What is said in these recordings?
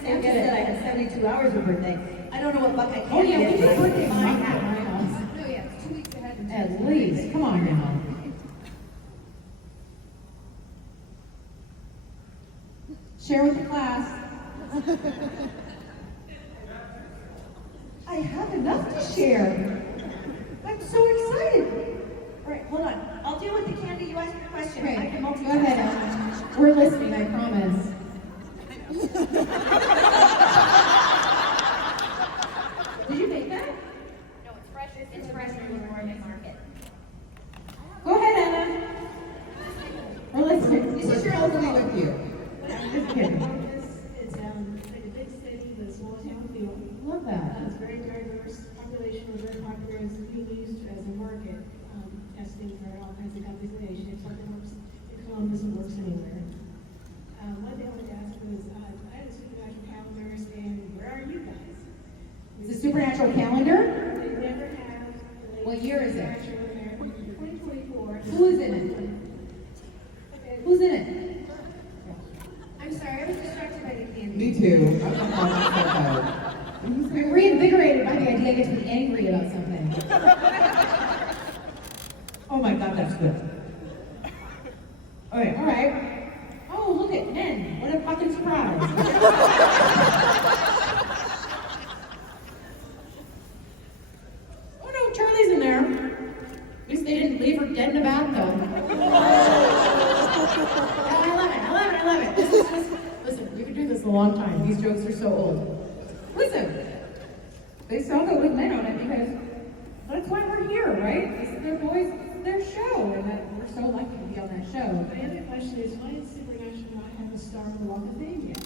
Sam just said I had 72 hours of birthday. I don't know what buck I can't Oh yeah, get. we do birthday month at my house. No, yeah, it's 2 weeks ahead. At least, come on now. Share with the class. I have enough to share. I'm so excited. All right, hold on. I'll deal with the candy. You asked me a question. Great. I can Go multitask. ahead, Ellen. We're listening, I promise. Did you make that? No, it's fresh. It's fresh from the Oregon market. Go ahead, Anna. We're listening. This is your totally with you. I'm just kidding. It's like a big city with a small town feel. Love that. It's very diverse population. We're very popular as being used as a market, testing for all kinds of companies in Asia. If something works in Columbus, it works anywhere. One thing I wanted to ask was, I had a supernatural calendar, and where are you guys? Is it Supernatural Calendar? They never have. What year is it? 2024. Who is in it? Who's in it? I'm sorry, I was distracted by the candy. Me too. I'm reinvigorated by the idea I get to be angry about something. Oh my God, that's good. Okay. All right. Oh, look at men. What a fucking surprise. Oh no, Charlie's in there. At least they didn't leave her dead in a bathtub. I love it. Listen, we could do this a long time. These jokes are so old. Listen, they sell the with men on it because that's why we're here, right? This is their boys, their show, and that we're so lucky to be on that show. My other question is, why did Supernatural not have a star on the Walk of Fame yet?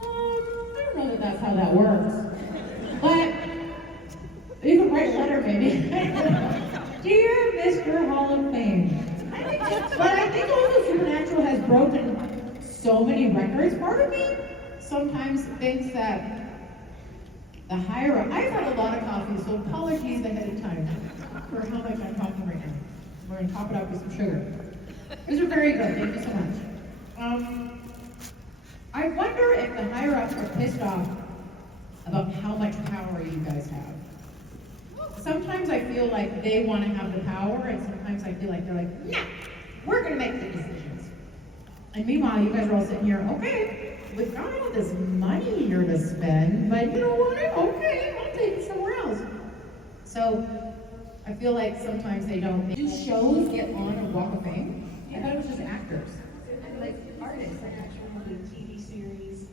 I don't know that that's how that works. But you could write a letter, maybe. Dear Mr. Hall of Fame. But I think also Supernatural has broken so many records. Part of me sometimes thinks that the higher up, I've had a lot of coffee, so apologies ahead of time for how much I'm talking right now. We're going to top it up with some sugar. These are very good, thank you so much. I wonder if the higher ups are pissed off about how much power you guys have. Sometimes I feel like they want to have the power, and sometimes I feel like they're like, nah, we're going to make the decisions. And meanwhile, you guys are all sitting here, okay, we've got all this money here to spend, but you don't want it? Okay, I'll take it somewhere else. So I feel like sometimes they don't. Do shows get on a Walk of Fame? I thought it was just actors. Like artists, like actual TV series.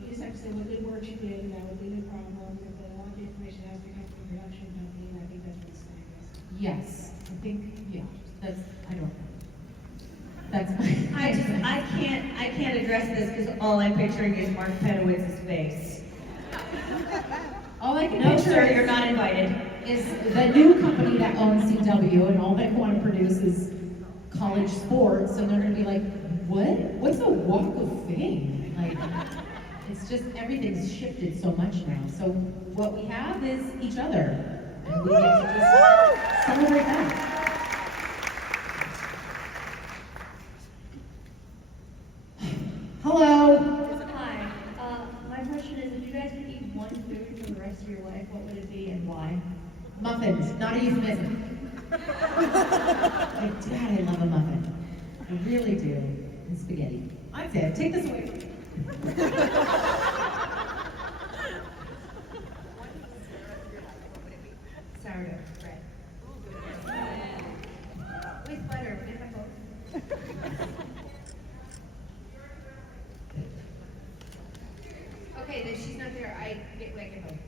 You just have to say what good work you did, and that would be the problem. But all the information has to come from the production company, and I think that's what's saying. Yes, I think, yeah, that's, I don't know. That's I can't address this because all I'm picturing is Mark Pedowitz's face. all I can No, picture sir, you're not invited. is the new company that owns CW, and all they want to produce is college sports, and they're going to be like, what? What's a Walk of Fame? Like, it's just, everything's shifted so much now. So what we have is each other, and we get to just celebrate that. Hello. Hi. My question is, if you guys could eat one food for the rest of your life, what would it be and why? Muffins, not a euphemism. Like, Dad, I love a muffin. I really do. And spaghetti. That's it. Take this away. Sourdough bread. With butter. Get my phone. Okay, then she's not there. I get home.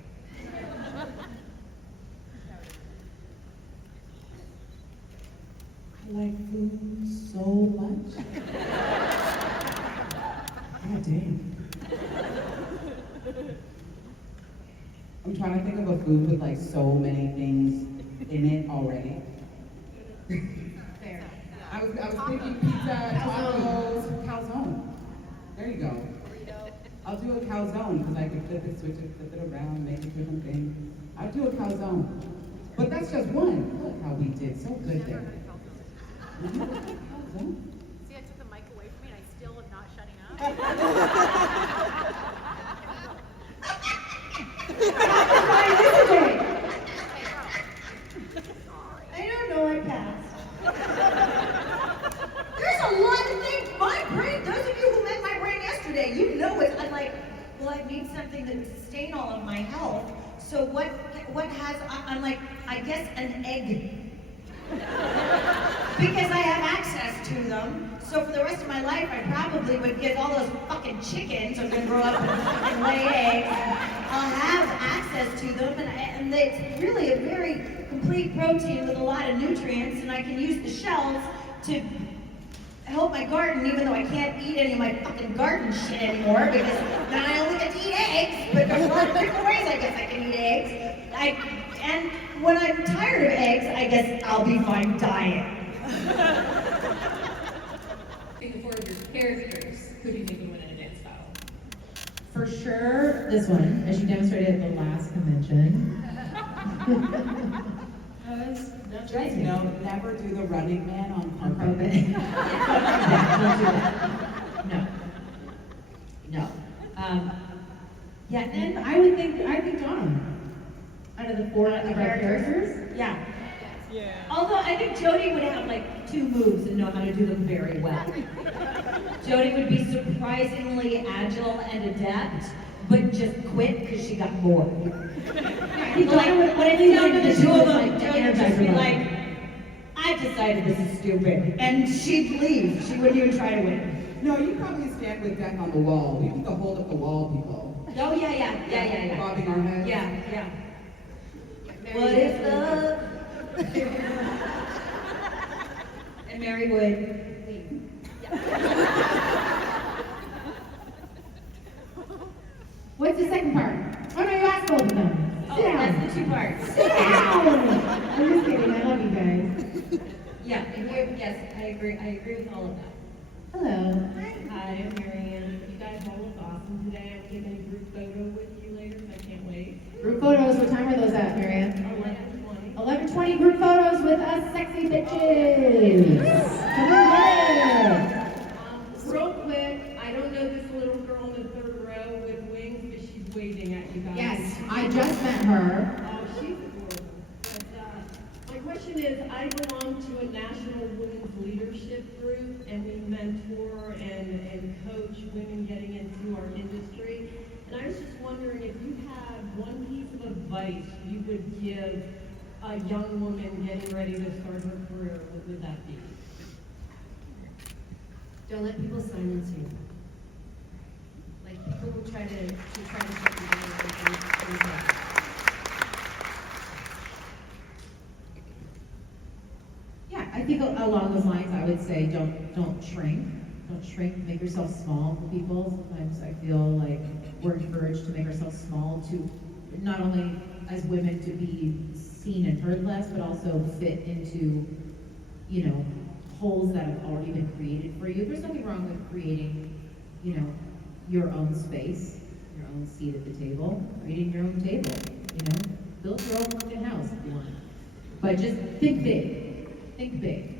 I like food so much. God dang. I'm trying to think of a food with like so many things in it already. There. I was thinking pizza, tacos, calzone. There you go. I'll do a calzone because I can flip it, switch it, flip it around, make it different things. I'll do a calzone. But that's just one. Look how we did so good there. Calzone? See, I took the mic away from me and I still am not shutting up. all of my health. So what has, I'm like, I guess an egg. Because I have access to them. So for the rest of my life, I probably would get all those fucking chickens are gonna grow up and lay eggs. I'll have access to them, and it's really a very complete protein with a lot of nutrients, and I can use the shells to help my garden, even though I can't eat any of my fucking garden shit anymore, because now I only get to eat eggs, but there's a lot of different ways I guess I can eat eggs. And when I'm tired of eggs, I guess I'll be fine dying. Think of four of your characters. Who do you think would win in a dance battle? For sure, this one, as you demonstrated at the last convention. Just never do the Running Man on On carpet. purpose. No. No. Yeah, and I think John. Out of the four of our characters. Yeah. Although I think Jody would have like 2 moves and know how to do them very well. Jody would be surprisingly agile and adept, but just quit because she got bored. Like, when it's down to the 2 of them, Jody would just be like, I've decided this is stupid. And she'd leave. She wouldn't even try to win. No, you probably stand with Beck on the wall. We need to hold up the wall, people. Oh, yeah. Bobbing our heads. Yeah. What if love? And Mary would leave. What's the second part? Oh no, you asked both of them. Oh, Sit down. that's the 2 parts. Sit down. I'm just kidding. I love you guys. Yeah, yes, I agree with all of that. Hello. Hi, I'm Marianne. You guys all look awesome today. I'm taking a group photo with you later, so I can't wait. Group photos. What time are those at, Marianne? 11:20. 11:20 group photos with us sexy bitches. Come on in. Real quick, I don't know this little girl in the 3rd row with wings, but she's waving at you guys. Yes, I just met her. Oh, she's adorable. But my question is, I belong to a national women's leadership group, and we mentor and coach women getting into our industry. And I was just wondering if you had one piece of advice you would give a young woman getting ready to start her career, what would that be? Don't let people silence you. Like people will try to shut you down. Yeah, I think along those lines, I would say don't shrink. Don't shrink. Make yourself small for people. Sometimes I feel like we're encouraged to make ourselves small to not only as women to be seen and heard less, but also fit into, holes that have already been created for you. There's nothing wrong with creating, your own space, your own seat at the table, creating your own table, build your own fucking house if you want. But just think big. Think big.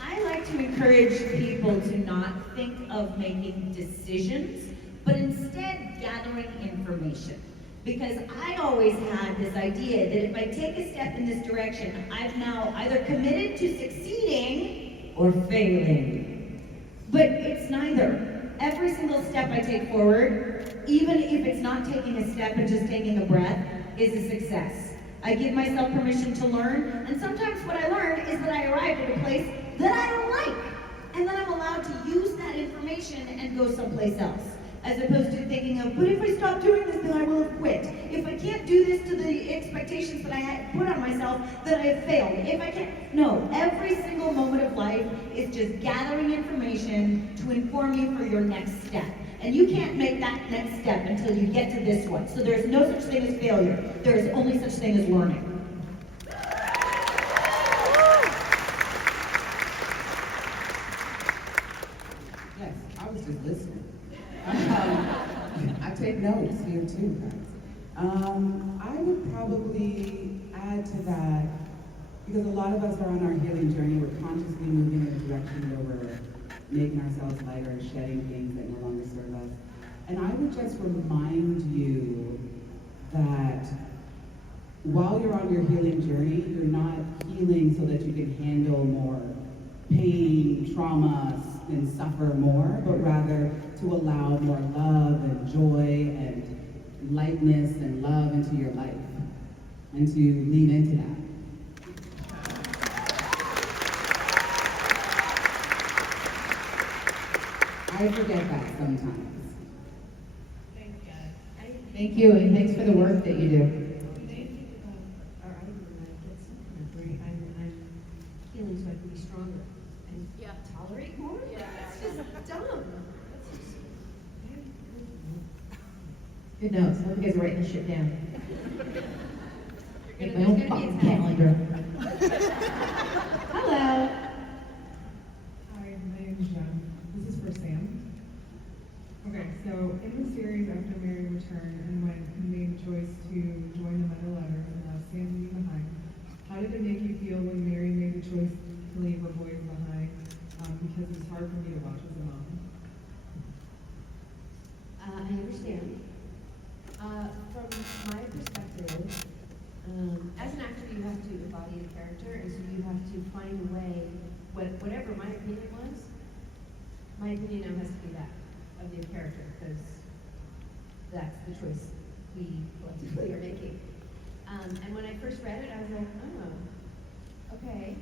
I like to encourage people to not think of making decisions, but instead gathering information. Because I always had this idea that if I take a step in this direction, I've now either committed to succeeding or failing. But it's neither. Every single step I take forward, even if it's not taking a step and just taking a breath, is a success. I give myself permission to learn, and sometimes what I learn is that I arrived at a place that I don't like. And then I'm allowed to use that information and go someplace else. As opposed to thinking of, but if I stop doing this, then I will have quit. If I can't do this to the expectations that I had put on myself, then I have failed. If I can't, no, every single moment of life is just gathering information to inform you for your next step. And you can't make that next step until you get to this one. So there's no such thing as failure. There is only such thing as learning. Yes, I was just listening. I take notes here too, guys. I would probably add to that, because a lot of us are on our healing journey. We're consciously moving in a direction where we're making ourselves lighter, shedding things that no longer serve us. And I would just remind you that while you're on your healing journey, you're not healing so that you can handle more pain, trauma, and suffer more, but rather to allow more love and joy and lightness and love into your life, and to lean into that. I forget that sometimes. Thank you, and thanks for the work that you do. Or I even that's great. I'm feeling so I can be stronger and tolerate more. That's just dumb. Good notes. I hope you guys are writing this shit down. Make my There's own gonna be fucking a test. calendar. Hello. Hi, my name is Jen. This is for Sam. Okay, so in the series after Mary returned and when he made the choice to join the meta letter and left Sam and you behind, how did it make you feel when Mary made the choice to leave her boys behind? Because it's hard for me to watch as a mom. I understand. From my perspective, as an actor, you have to embody the character, and so you have to find a way, whatever my opinion was, my opinion now has to be that of the character, because that's the choice we collectively are making. And when I first read it, I was like, oh, okay.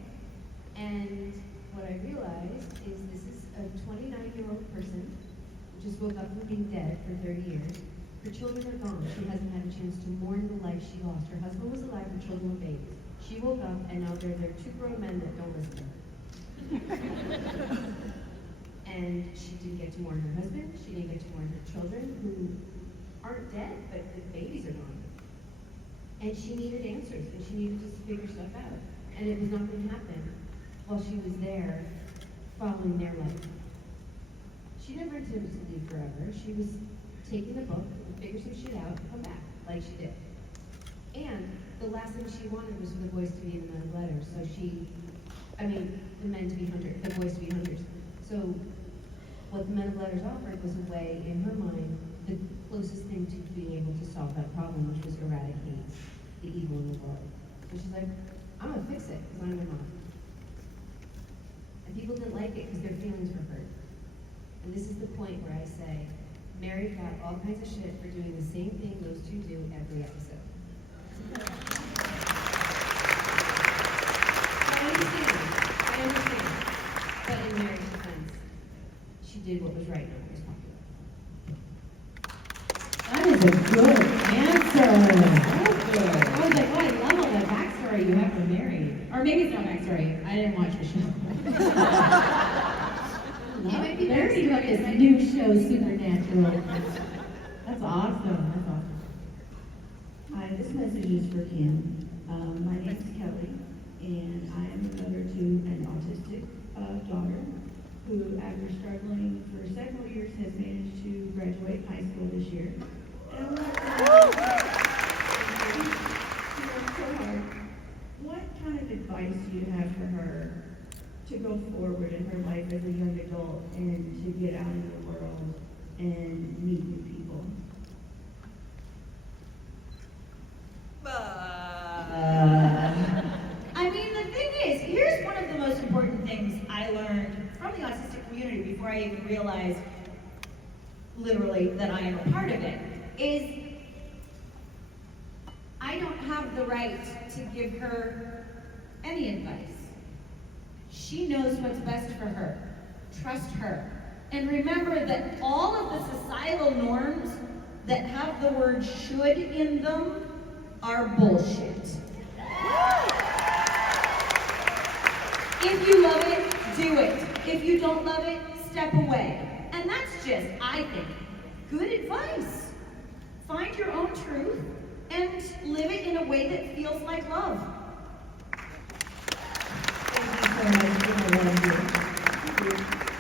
And what I realized is this is a 29-year-old person who just woke up from being dead for 30 years. Her children are gone. She hasn't had a chance to mourn the life she lost. Her husband was alive, her children were babies. She woke up, and now they're two grown men that don't listen to her. And she didn't get to mourn her husband. She didn't get to mourn her children, who aren't dead, but the babies are gone. And she needed answers, and she needed to figure stuff out. And it was not going to happen while she was there following their life. She never intended to leave forever. She was taking the book and figure some shit out and come back, like she did. And the last thing she wanted was for the boys to be in the men of letters. So the men to be hunters, the boys to be hunters. So what the men of letters offered was a way, in her mind, the closest thing to being able to solve that problem, which was eradicate the evil in the world. So she's like, I'm gonna fix it, because I'm their mom. And people didn't like it because their feelings were hurt. And this is the point where I say, Mary got all kinds of shit for doing the same thing those two do every episode. I understand. But in Mary's defense, she did what was right and what was popular. That is a good answer. That was good. I was like, oh, I love all that backstory you have for Mary. Or maybe it's not backstory. I didn't watch the show. It might be Mary's got this new show, Supernatural. That's awesome. That's awesome. Hi, this message is for Kim. My name is Kelly, and I am a mother to an autistic daughter who, after struggling for several years, has managed to graduate high school this year. And I want to she worked so hard. What kind of advice do you have for her to go forward in her life as a young adult and to get out into the world and meet new people? The thing is, here's one of the most important things I learned from the autistic community before I even realized, literally, that I am a part of it, is I don't have the right to give her any advice. She knows what's best for her. Trust her. And remember that all of the societal norms that have the word should in them are bullshit. If you love it, do it. If you don't love it, step away. And that's just, I think, good advice. Find your own truth and live it in a way that feels like love.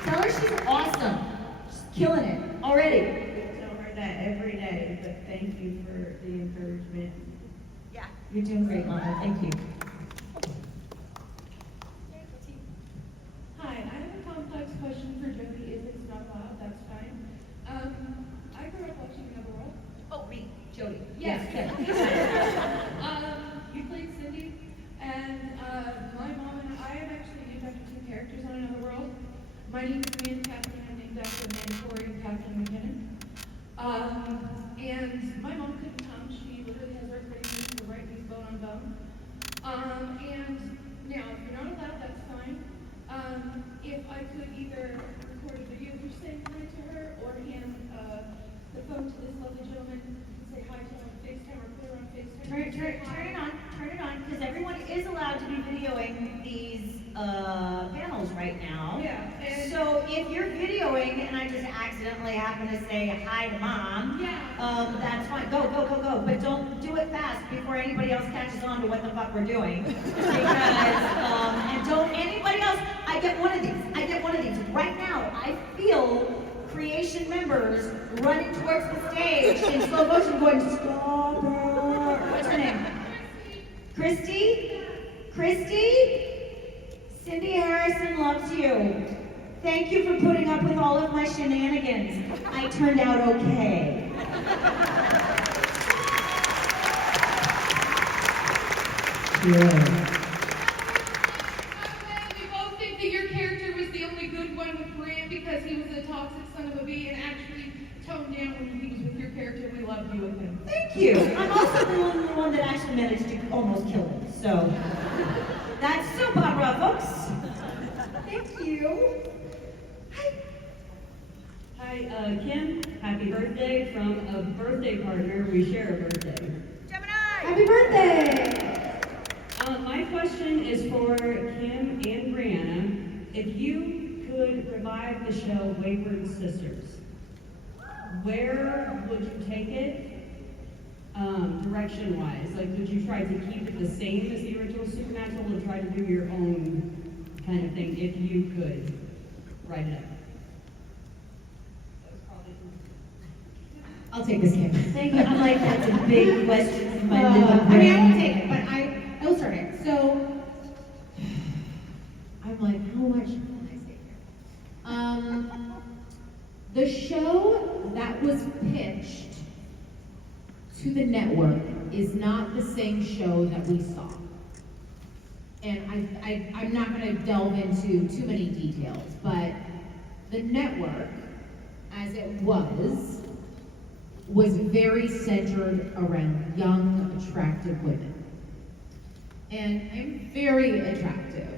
Tell her she's awesome. She's killing it already. I tell her that every day, but thank you for the encouragement. Yeah, you're doing great, Mama. Thank you. Hi, I have a complex question for Jody. If it's not loud, that's fine. I grew up watching Another World. Oh, me, Jody. Yes. Yes. You played Cindy, and my mom and I am actually named after two characters on Another World. My name is Kathleen. I'm named after Mandatory and Kathleen accidentally happen to say hi to mom, that's fine. Go. But don't do it fast before anybody else catches on to what the fuck we're doing. Because, and don't anybody else, I get one of these. Right now, I feel creation members running towards the stage in slow motion going, stop her. What's her name? Christy? Cindy Harrison loves you. Thank you for putting up with all of my shenanigans. I turned out okay. Yeah. We both think that your character was the only good one with Grant because he was a toxic son of a bee and actually toned down when he was with your character. We loved you with him. Thank you. I'm also the only one that actually managed to almost kill him. So that's soap opera, folks. Thank you. Hi, Kim. Happy birthday from a birthday partner. We share a birthday. Happy birthday! My question is for Kim and Brianna. If you could revive the show Wayward Sisters, where would you take it, direction-wise? Like, would you try to keep it the same as the original Supernatural or try to do your own kind of thing if you could write it up? I'll take this, Kim. Thank you. I'm like, that's a big question in my I little mean, I won't brain. take it, but I will start it. So, I'm like, how much can I say here? The show that was pitched to the network is not the same show that we saw. And I'm not going to delve into too many details, but the network, as it was very centered around young, attractive women. And I'm very attractive.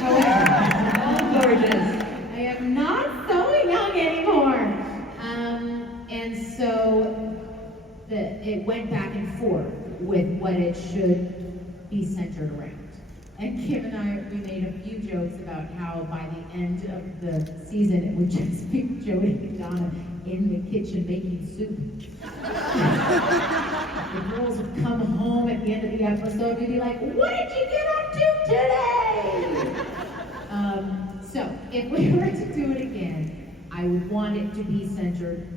However, gorgeous. I am not so young anymore. And so it went back and forth with what it should be centered around. And Kim and I, we made a few jokes about how by the end of the season, it would just be Jody and Donna in the kitchen making soup. The girls would come home at the end of the episode and be like, what did you get up to today? So if we were to do it again, I would want it to be centered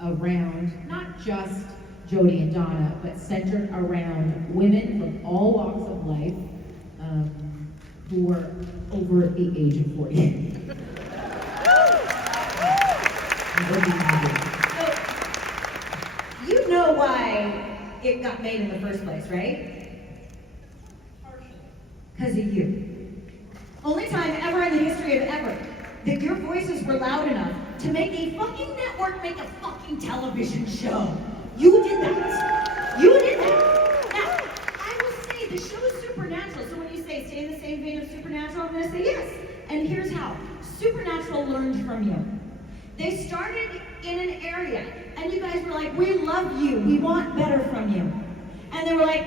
around not just Jody and Donna, but centered around women from all walks of life who were over the age of 40. So, you know why it got made in the first place, right? Because of you. Only time ever in the history of ever that your voices were loud enough to make a fucking network make a fucking television show. You did that. You did that. Now, I will say the show is supernatural, so when you say stay in the same vein of Supernatural, I'm going to say yes. And here's how. Supernatural learned from you. They started in an area, and you guys were like, we love you, we want better from you. And they were like,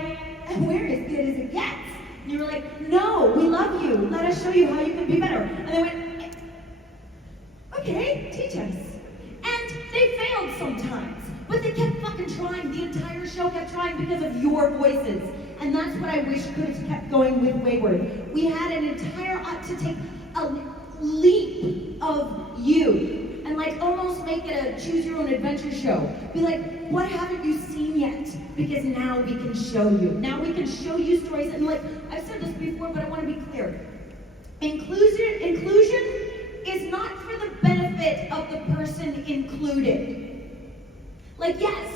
we're as good as it gets. And you were like, no, we love you, let us show you how you can be better. And they went, okay, teach us. And they failed sometimes, but they kept fucking trying. The entire show kept trying because of your voices. And that's what I wish could have kept going with Wayward. We had an entire, to take a leap of you. And like almost make it a choose your own adventure show. Be like, what haven't you seen yet? Because now we can show you. Now we can show you stories. And like, I've said this before, but I want to be clear. Inclusion is not for the benefit of the person included. Like, yes,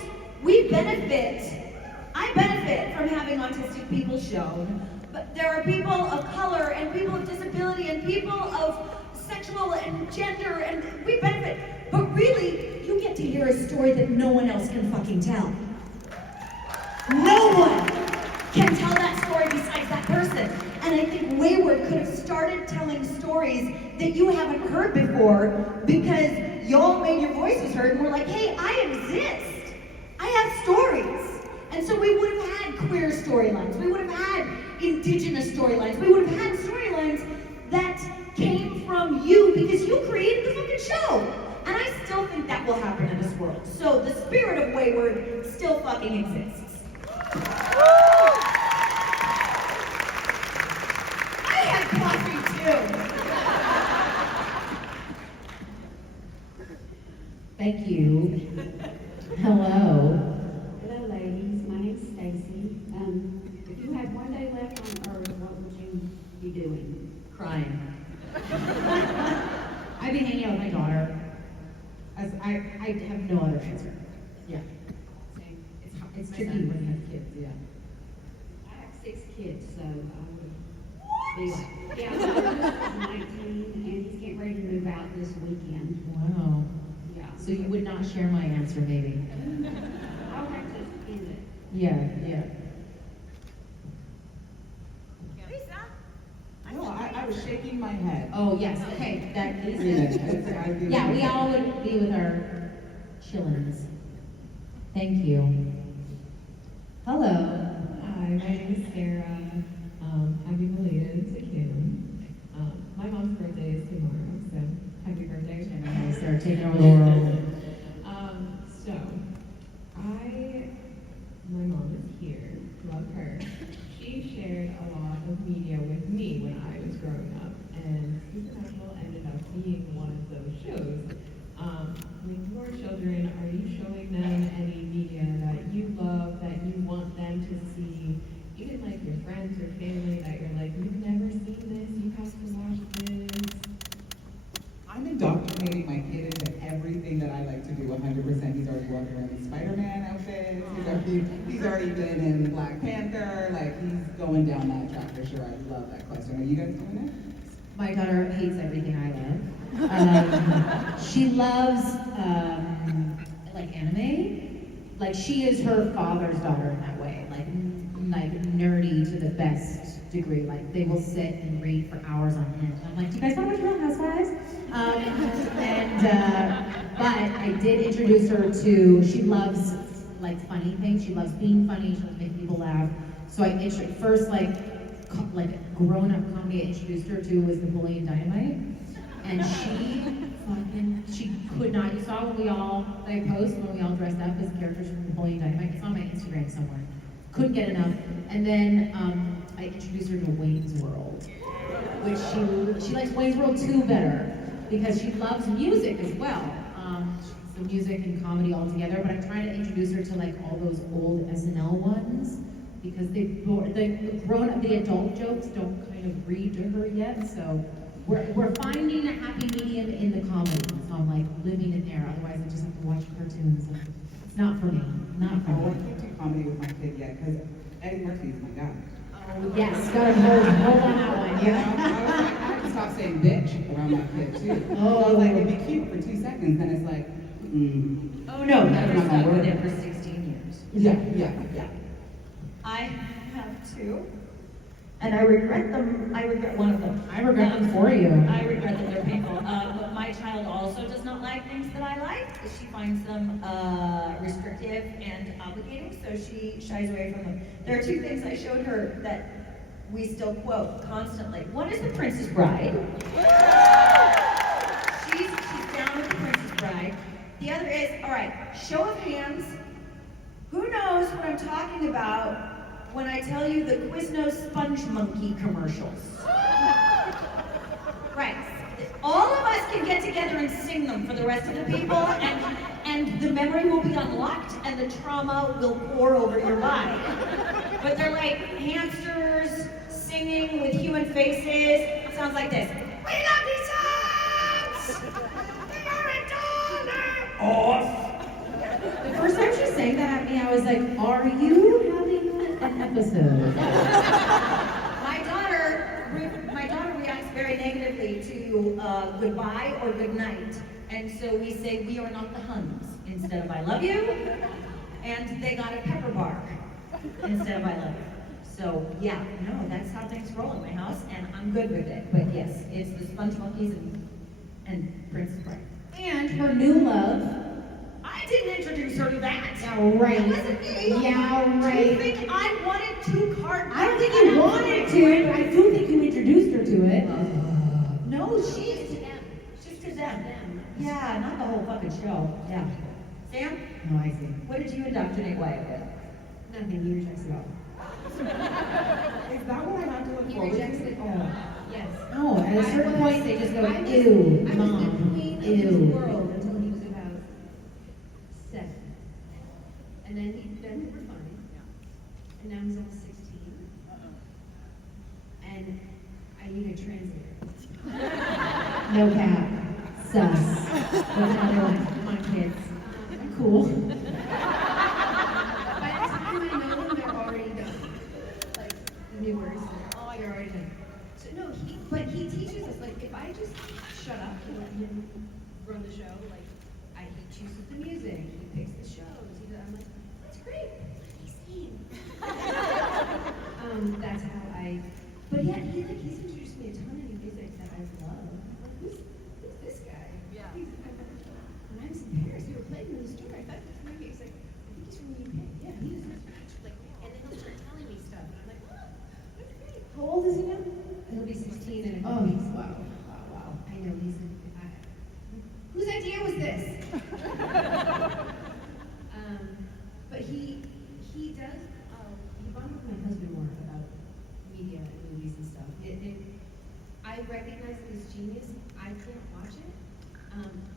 I benefit from having autistic people shown, but there are people of color and people of disability and people of sexual and gender, and we benefit. But really, you get to hear a story that no one else can fucking tell. No one can tell that story besides that person. And I think Wayward could have started telling stories that you haven't heard before because y'all made your voices heard and were like, hey, I exist. I have stories. And so we would have had queer storylines. We would have had indigenous storylines. We would have had storylines that came from you because you created the fucking show. And I still think that will happen in this world. So the spirit of wayward still fucking exists. I had coffee too. Thank you. Hello. Hello, ladies. My name's Stacy. If you had one day left on Earth, what would you be doing? Crying. I'd be hanging out with my daughter. As I have no other answer. Yeah. Same. It's tricky when you have kids, yeah. I have 6 kids, so I would be like, yeah, my oldest is 19, and he's getting ready to move out this weekend. Wow. Yeah. So you would not share my answer, maybe? I'll have to end it. Yeah. No, I was shaking my head. Oh, yes, okay, that is Yeah, it. Yeah, we all would be with our chillins. Thank you. Hello. Hi, my name is Sarah. Happy belated to Kim. My mom's birthday is tomorrow, so happy birthday. I start taking over the world. So, my mom is here, love her. She shared a lot of media with me when I was growing up, and Supernatural ended up being one of those shows. With your children, are you showing them any media that you love, that you want them to see? Even like your friends or family that you're like, you've never seen this, you have to watch this. I'm indoctrinating my kid into everything that I like to do 100%. He's already walking around in Spider-Man outfit. He's already been in Black Panther. Like, he's going down that track for sure. I love that question. Are you guys doing it? My daughter hates everything I love. She loves like anime. Like she is her father's daughter in that way. Like nerdy to the best degree. Like they will sit and read for hours on end. I'm like, do you guys want to watch Real Housewives? But I did introduce her to. She loves like funny things. She loves being funny. She loves making people laugh. So I first like grown-up comedy I introduced her to was Napoleon Dynamite, and she could not. You saw when I post when we all dressed up as characters from Napoleon Dynamite. It's on my Instagram somewhere. Couldn't get enough. And then I introduced her to Wayne's World, which she likes Wayne's World 2 better because she loves music as well. So music and comedy all together. But I'm trying to introduce her to like all those old SNL ones. Because the adult jokes don't kind of read to her yet, so we're finding a happy medium in the comedy. So I'm like living in there. Otherwise, I just have to watch cartoons. It's not for me. Not for Oh, I me. can't do comedy with my kid yet because Eddie Murphy's my guy. Oh yes, gotta hold on that one. I have to stop saying bitch around my kid too. Oh. So I was like, it'd be cute for 2 seconds, then it's like, Oh no, That's never not stuck gonna with work. it for 16 years. yeah. I have 2, and I regret them. I regret one of them. I regret them for you. I regret that they're painful. But my child also does not like things that I like. She finds them restrictive and obligating, so she shies away from them. There are 2 things I showed her that we still quote constantly. One is The Princess Bride. She's down with The Princess Bride. The other is, all right, show of hands. Who knows what I'm talking about when I tell you the Quiznos Sponge Monkey commercials? Right. All of us can get together and sing them for the rest of the people, and the memory will be unlocked, and the trauma will pour over your body. But they're like hamsters singing with human faces. It sounds like this. We love these songs! They are adorable! The first time she sang that at me, I was like, are you having an episode? My daughter reacts very negatively to goodbye or good night. And so we say, we are not the Huns instead of I love you. And they got a pepper bar instead of I love you. So yeah, no, that's how things roll in my house, and I'm good with it. But yes, it's the Sponge Monkeys and Princess Bride. And her new love. I didn't introduce her to that. Yeah, right. It wasn't me. Yeah, right. Do you think I wanted 2 cards? I don't think you wanted to, but I do think you introduced her to it. No, she's to them. She's to them. Yeah, not the whole fucking show. Yeah. Sam, Oh, I see. what did you indoctrinate Wyatt with? Nothing, he rejects it all. Is that what I have to look He forward rejects to? it all. Yes. No, at a certain point, they just go, I was ew, the mom, queen of ew. his world until he was about 7. And then we were fine. And now he's almost 16. And I need a translator. No cap. Sus. What's another one? Come on, kids. Cool. By the time I know them, they're already done. Like, the new words, they're already done. So no, but he teaches us, like, if I just shut up and let him run the show, like, he chooses the music, he picks the shows, I'm like, that's great, he's seen. That's how but yeah, he's introduced me a ton of new music that I love. I'm like, who's this guy? Yeah. When I was in Paris, we were playing in the store, I thought this movie, he's like, I think he's from the UK. Yeah, he was like, and then he'll start telling me stuff, and I'm like, oh, that's great. How old is he now? He'll be 16 in a Oh, couple weeks. wow. I know, whose idea was this? But he does, he bonded with my husband more about media and movies and stuff. I recognize his genius. I can't watch it.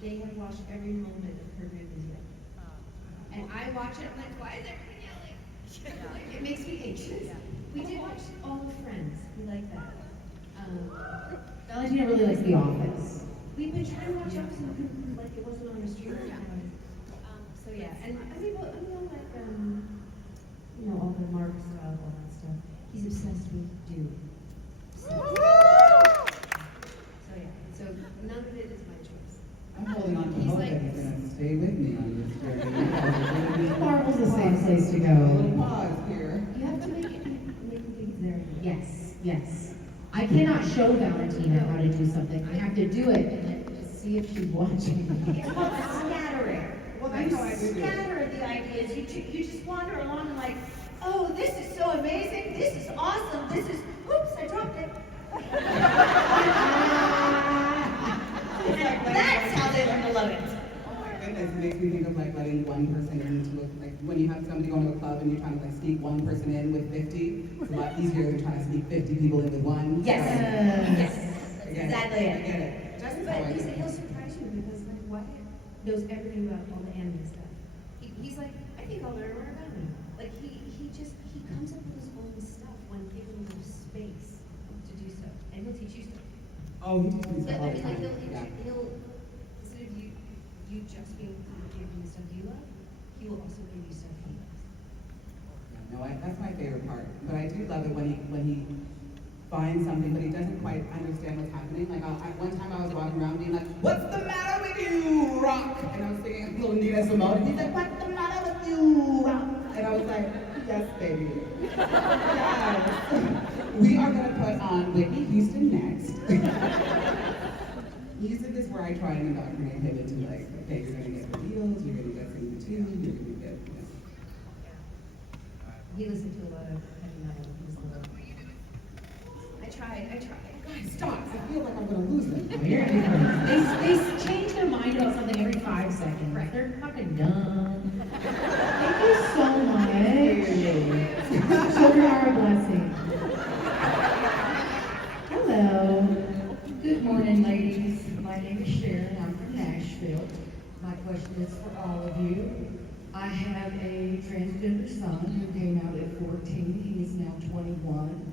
They have watched every moment of Curb Your Enthusiasm. And I watch it, I'm like, why is everyone yelling? Like, it makes me anxious. We did watch All the Friends. We like that. Valentina really likes The Office. We've been trying to watch up so like it wasn't on the streamer. So yeah, and I mean, well, like all the Mark stuff, all that stuff. He's obsessed with Dude. So yeah, so none of it is my choice. I'm holding on to He's hope like- that he's going to stay with me on this journey. Marvel's the safe place to Little go. pause here. You have to make him think he's there. Yes. I cannot show Valentina how to do something. I have to do it and then just see if she's watching. It's called scattering. Well, that's how I do it. Scatter the ideas. You just wander along and like, oh, this is so amazing. This is awesome. This is, oops, I dropped it. That's how they learn to love it. Oh my goodness, it makes me think of like letting one person into like when you have somebody going to a club and you're trying to like sneak one person in with 50. It's a lot easier than trying to sneak 50 people in with one. Yes. So, Yes. I get Exactly it. I it. get it. That's how I But do it. he'll surprise you because like Wyatt knows everything about all the anime stuff. He's like, I think I'll learn more about him. Like he comes up with his own stuff when given the space to do so, and he'll teach you stuff. Oh, he teaches me But stuff all I the mean, like time. Yeah. he'll instead of you just being able to give him the stuff you love, he will also give you stuff he loves. No, that's my favorite part. But I do love it when he finds something, but he doesn't quite understand what's happening. Like one time I was walking around being like, "What's the matter with you, Rock?" And I was singing little Nina Simone, and he's like, "What's the matter with you, Rock?" And I was like, "Yes, baby. Yes. We are gonna put on Whitney Houston next." Music is where I try and indoctrinate him into like, okay, you're gonna get the Beatles, you're gonna get Sing the Tune, you're gonna get. He listened to a lot of heavy metal when he was little. I tried. Guys, stop! I feel like I'm gonna lose them. You're gonna be fine. They change their mind about something every 5 seconds. Right. They're fucking dumb. Thank you so much. Children are a blessing. Hello. Good morning, ladies. My name is Sharon. I'm from Nashville. My question is for all of you. I have a transgender son who came out at 14. He is now 21.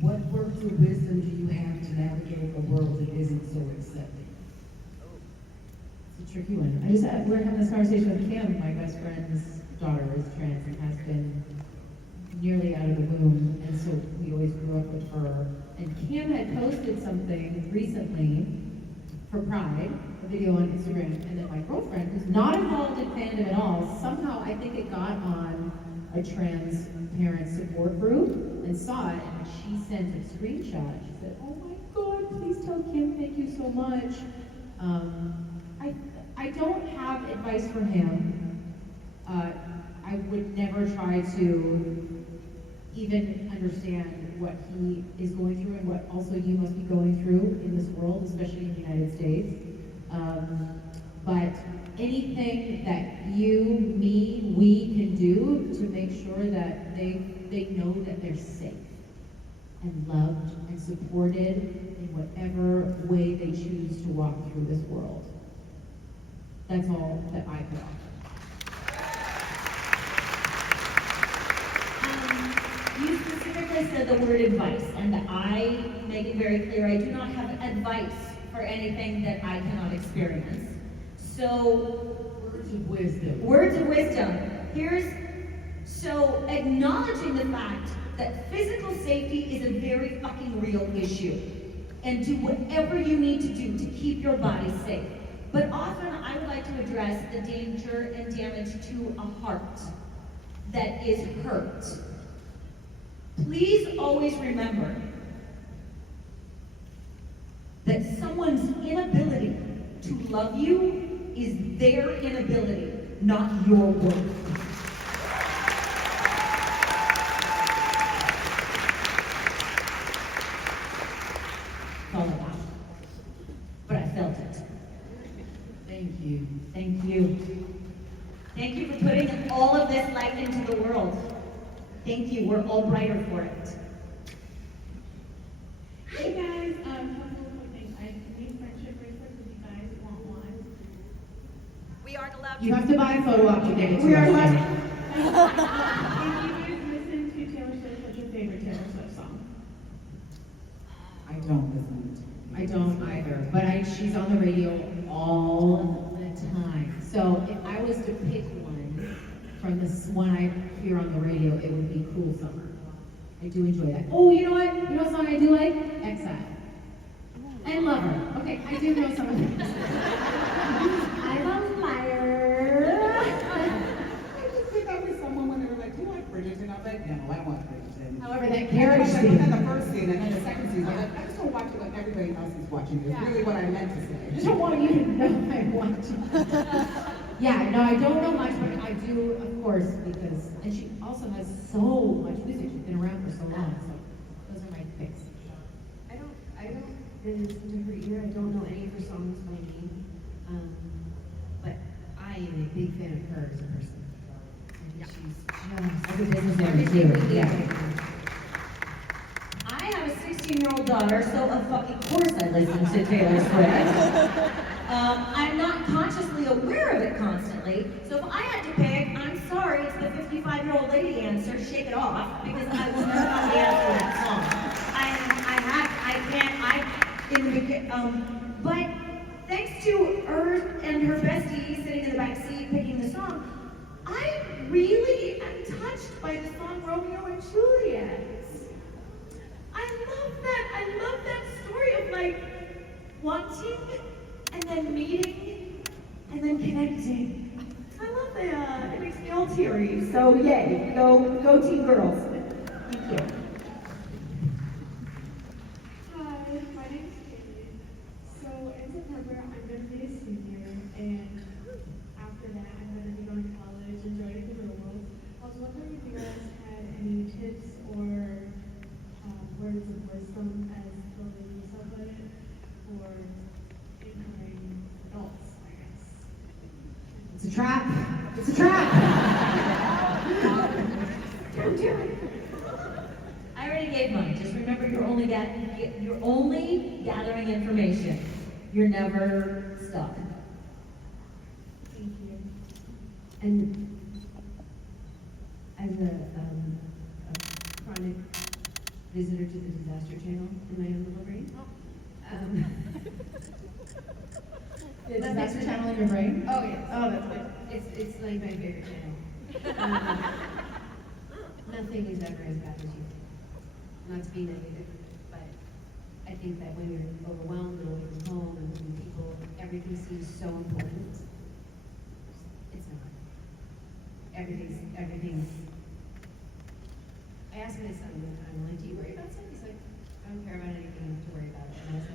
What words of wisdom do you have to navigate a world that isn't so accepting? It's a tricky one. We're having this conversation with Kim, my best friend's daughter is trans and has been nearly out of the womb, and so we always grew up with her. And Kim had posted something recently for Pride, a video on Instagram, and then my girlfriend, who's not involved in fandom at all, somehow I think it got on a trans parent support group and saw it, and she sent a screenshot. She said, "Oh my God, please tell Kim thank you so much." I don't have advice for him. I would never try to even understand what he is going through and what also you must be going through in this world, especially in the United States. But anything that you, me, we can do to make sure that they know that they're safe and loved and supported in whatever way they choose to walk through this world. That's all that I could offer. You specifically said the word advice, and I make it very clear I do not have advice for anything that I cannot experience. So, Words of wisdom. words of wisdom. So acknowledging the fact that physical safety is a very fucking real issue. And do whatever you need to do to keep your body safe. But often I would like to address the danger and damage to a heart that is hurt. Please always remember that someone's inability to love you is their inability, not your worth. It's all about. But I felt it. Thank you. Thank you. Thank you for putting all of this light into the world. Thank you. We're all brighter for it. Hey guys, couple of quick things. I need friendship bracelets if you guys want one. We aren't allowed You have to buy a photo op to get it to We are us. allowed. If you guys listen to Taylor Swift, what's your favorite Taylor Swift song? I don't listen to I don't either, but she's on the radio all the time. So if I was to pick one from this one I hear on the radio, it would be Cool Summer. I do enjoy that. Oh, you know what? You know what song I do like? Exile. And Lover. Okay, I do know some of these. I'm a liar. I just think I was someone when they were like, do you like Bridgerton? I was like, no, I don't watch Bridgerton. However, that And carriage then scene. the first scene and then the second scene, I'm like, I just don't watch it like everybody else is watching. It's really what I meant to I say. just don't want you to know I want to. Yeah, no, I don't know much, but I do, of course, because, and she also has so much music. She's been around for so long, so those are my picks. I don't really listen to her either. I don't know any of her songs by name. But I am a big fan of her as a person. I think she's just As a business owner too, yeah. I have a 16-year-old daughter, so of course I listen to Taylor Swift. I'm not consciously aware of it constantly, so if I had to pick, I'm sorry, it's the 55-year-old lady answer, Shake It Off, because I will never know the answer to that song. But thanks to her and her bestie sitting in the back seat picking the song, I really am touched by the song Romeo and Juliet. I love that story of like wanting and then meeting and then connecting. I love that. It makes me all teary. So yay, go Teen Girls. Thank you. Hi, my name's Kaylee. So in September, I'm going to be a senior, and after that, I'm going to be going to college and joining the real world. I was wondering if you guys had any tips or words of wisdom as the ladies of it for incoming adults, I guess. It's a trap. It's a trap. Don't do it. I already gave mine. Just remember, you're only gathering information. You're never stuck. Thank you. And as a chronic visitor to the Disaster Channel in my own little brain. The Disaster Channel in your brain? Oh yes. Oh, that's good. It's like my favorite channel. Nothing is ever as bad as you. Not to be negative, but I think that when you're overwhelmed and away from home and from people, everything seems so important. It's not. Everything's. I asked my son one time, I'm like, do you worry about stuff? He's like, I don't care about anything to worry about. And I was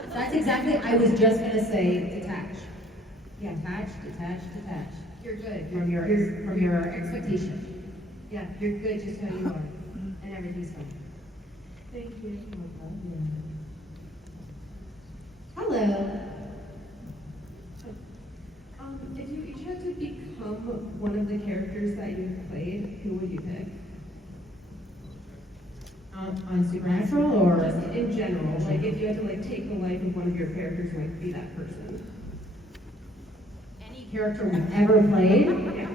like, That's exactly, I was just gonna say detach. yeah, Detach, detach, detach. you're good. From your expectation. Yeah, you're good just how you are. And everything's fine. Thank you. Hello. become one of the characters that you've played, who would you pick? On Supernatural or? Just in general, like if you had to like take the life of one of your characters, who would be that person? Any character we've ever played? Yeah.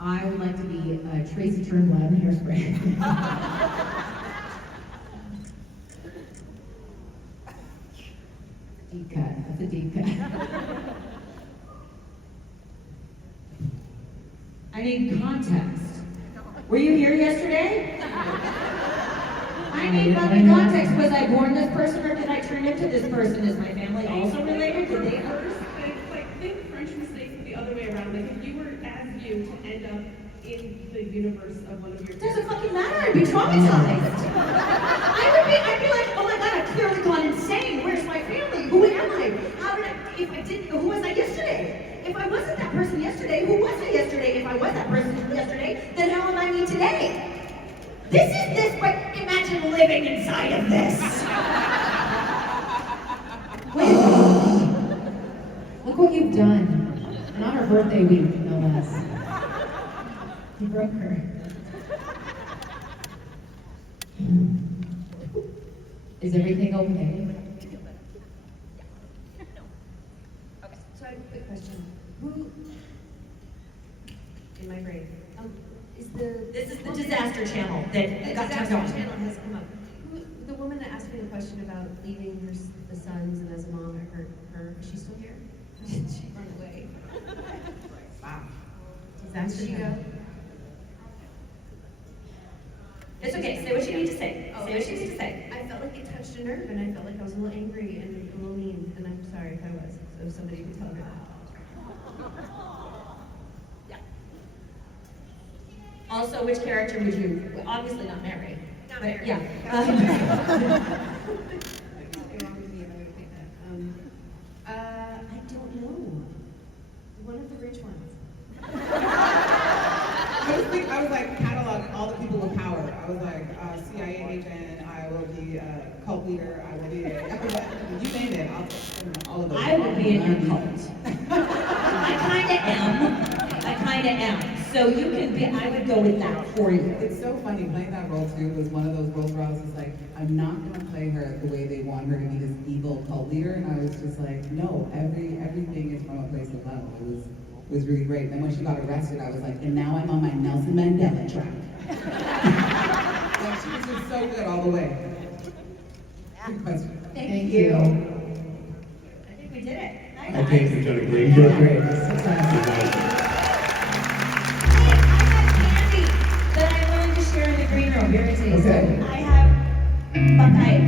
I would like to be Tracy Turnblad in Hairspray. Deep cut. That's a deep cut. I need context. Were you here yesterday? I need fucking context. Was I born this person or did I turn into this person? Is my family also related? Did they first? It's like, think French mistakes the other way around. Like if you were as you to end up in the universe of one of your Doesn't fucking matter. I'd be traumatized. I'd be like, oh my god, I've clearly gone insane. Where's my family? Who am I? How did I? If I didn't, who was I yesterday? If I wasn't that person yesterday, who was I yesterday? If I was that person yesterday, then how am I me today? This is this, but imagine living inside of this. Look what you've done. And on her birthday week, no less. You broke her. Is everything okay? So I have a quick question. Who, in my brain, is This is the disaster channel that got turned disaster on. channel has come up. The woman that asked me the question about leaving the sons and as a mom, her, is she still here? Did she run away? Wow. Disaster she go? It's okay. Say what you need to say. Oh, Say what you need to say. I felt like it touched a nerve, and I felt like I was a little angry and a little mean, and I'm sorry if I was. So somebody could tell her that. Also, which character would you, well, obviously not marry. Not but marry. Yeah. I don't know. One of the rich ones. I was like cataloging all the people with power. I was like CIA agent, I will be a cult leader, I will be you name it, all of those. I would be in your cult. I kind of am. So you can be, I would go with that for you. It's so funny, playing that role too was one of those roles where I was just like, I'm not gonna play her the way they want her to be this evil cult leader, and I was just like, no, everything is from a place of love. It was really great. Then when she got arrested, I was like, and now I'm on my Nelson Mandela track. Like, she was just so good all the way. Good question. Thank you. I think we did it. I think we've done a great job. Great. That I'm willing to share in the green room. Here it is. Okay. I have buckeye.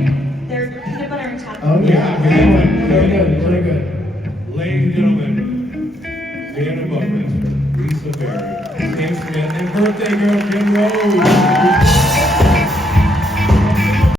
They're peanut butter and chocolate. Oh yeah, very good, very good, very good. Ladies and gentlemen, Vanna Buckland, Lisa Berry, Kim Smith, and birthday girl Kim Rose.